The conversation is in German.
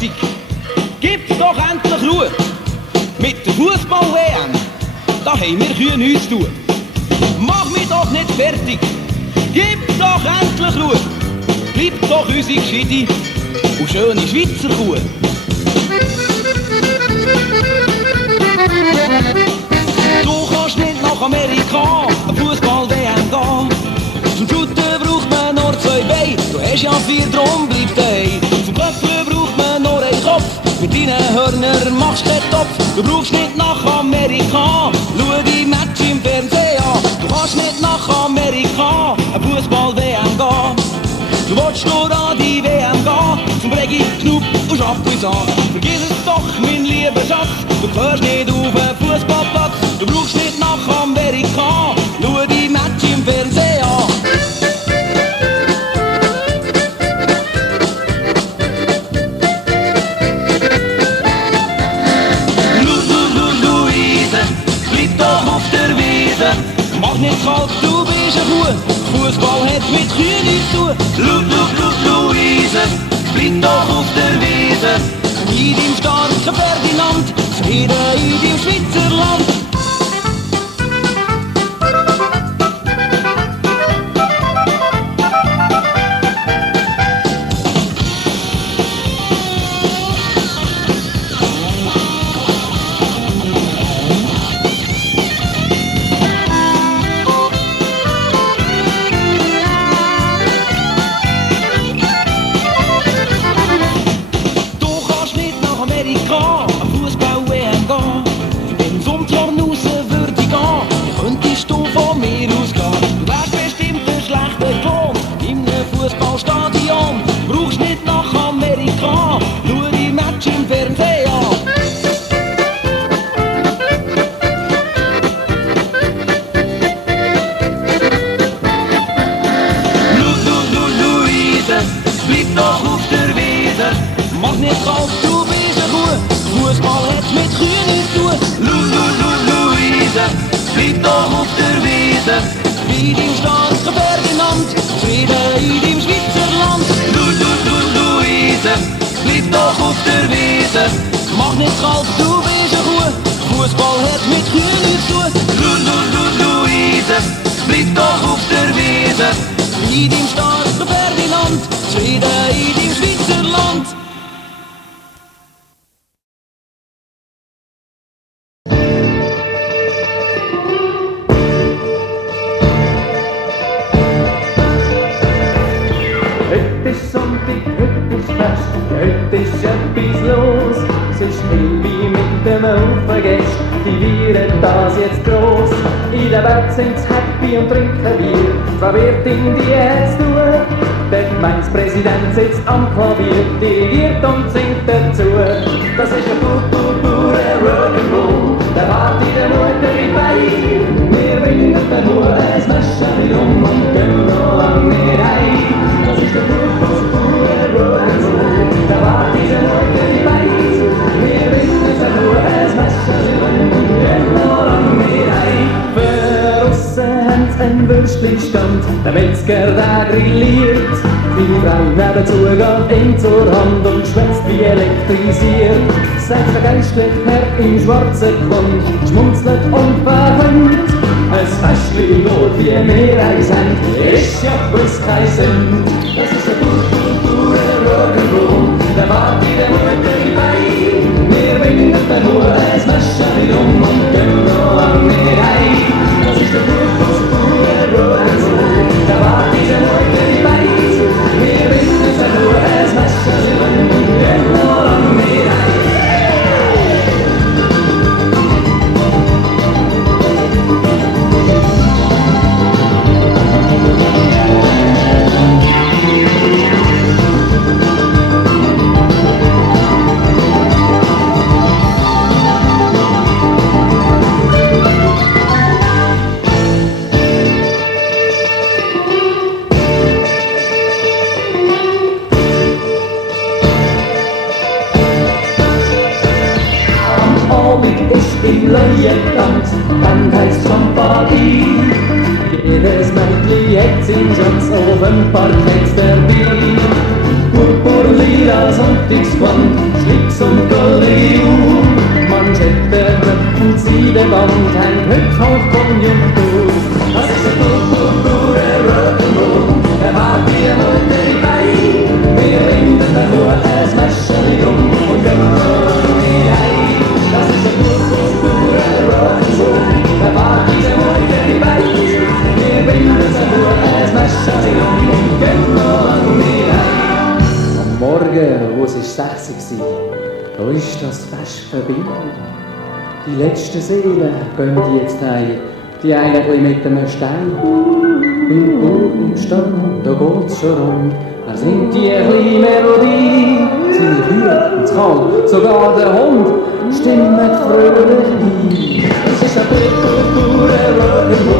fertig. Gibt's doch endlich Ruhe. Mit der Fußball-WM, da haben wir Kühe nichts zu tun. Mach mich doch nicht fertig. Gibt's doch endlich Ruhe. Bleibt doch unsere gescheite und schöne Schweizer Kuh. Du kannst nicht nach Amerika eine Fußball-WM gehen. Zum Shooten braucht man nur 2 Beine. Du hast ja 4, drum bleib daheim. Zum Köpfen braucht man nur einen Kopf. Mit deinen Hörnern machst du den Topf. Du brauchst nicht nach Amerika. Schau die Match im Fernsehen an. Du kannst nicht nach Amerika eine Fußball-WM gehen. Du willst nur an die WM gehen. Zum Bregi, Knupp und Schaffbüsan. Vergiss es doch, mein lieber Schatz. Du gehörst nicht auf den Fußballplatz. Du brauchst nicht nach Amerika. Schau die Match im Fernsehen an. Luise, bleib doch auf der Wiese. Mach nicht kalt, du bist ein Kuh. Fußball hat mit Kühen nichts zu tun. Luise, bleib doch auf der Wiese. In deinem starken Ferdinand, zufrieden in deinem Schweizerland. Heute ist Sunntig, heute ist Fäscht, heute ist etwas los. Es ist Hilfe mit dem Haufen Gäste, die feiern das jetzt gross. In der Welt sind's happy und trinken Bier, Frau Wirtin, die hat's tun. Der Gemeindepräsident sitzt am Klavier, dirigiert und singt dazu. Das ist ein pure Rock'n'Roll, der Party der Mutter mit bei. Wir bringen den nur ein Messerchen um und gehen noch lang nicht heim. Das ist der pure Rock'n'Roll, der Party der Mutter mit bei. Wir bringen den nur ein Messerchen um und gehen noch lang nicht heim. Für Russen haben's ein Würstchenstand, der Metzger der grilliert. Die Frau nebenzu geht ihm zur Hand und schwätzt wie elektrisiert. Sagt der geistliche Herr im schwarzen Gewand, schmunzelt und verhängt. Ein Fäschli nur wie wir eins haben, ist ja gewiss kein Sinn. Das ist ein pure Rock'n'Roll, der Party der Mutter bei. Wir bringen den nur ein Messerchen um und gehen noch lang nicht heim. Das ist der pure Rock'n'Roll, der Party der Mutter bei. Wir bringen den nur ein Messerchen um und gehen noch lang nicht heim. Im Leutnant, dann heisst Champagner. Jedes Mädchen hat seinen Schatz auf dem Parkett dabei. Purpur, lila, Sonntagsgewand, Schlips und goldige Uhr. Manschetten, Röck und Seidenband haben heute Hochkonjunktur. Das ist ein Purpur, ein Rock'n'Roll, er hat die Leute dabei. Wir binden den Hut, ein Messerli um und gehen irgendwie heim. Das ist ein Purpur, ein Rock'n'Roll, er hat die Leute dabei. Wir binden den Hut, ein Messerli um und gehen irgendwie heim. Am Morgen, wo es 6 Uhr war, da ist das Fäscht vorbei. Die letzten Seelen gehen jetzt heim, die einen mit einem Stein. Beim Bauch im Stand, da geht's schon rum. Er singt die kleine Melodie. Seine Kühe und das Kalb, sogar der Hund, stimmen fröhlich ein. Es ist ein Purpur, ein Rock'n'Roll.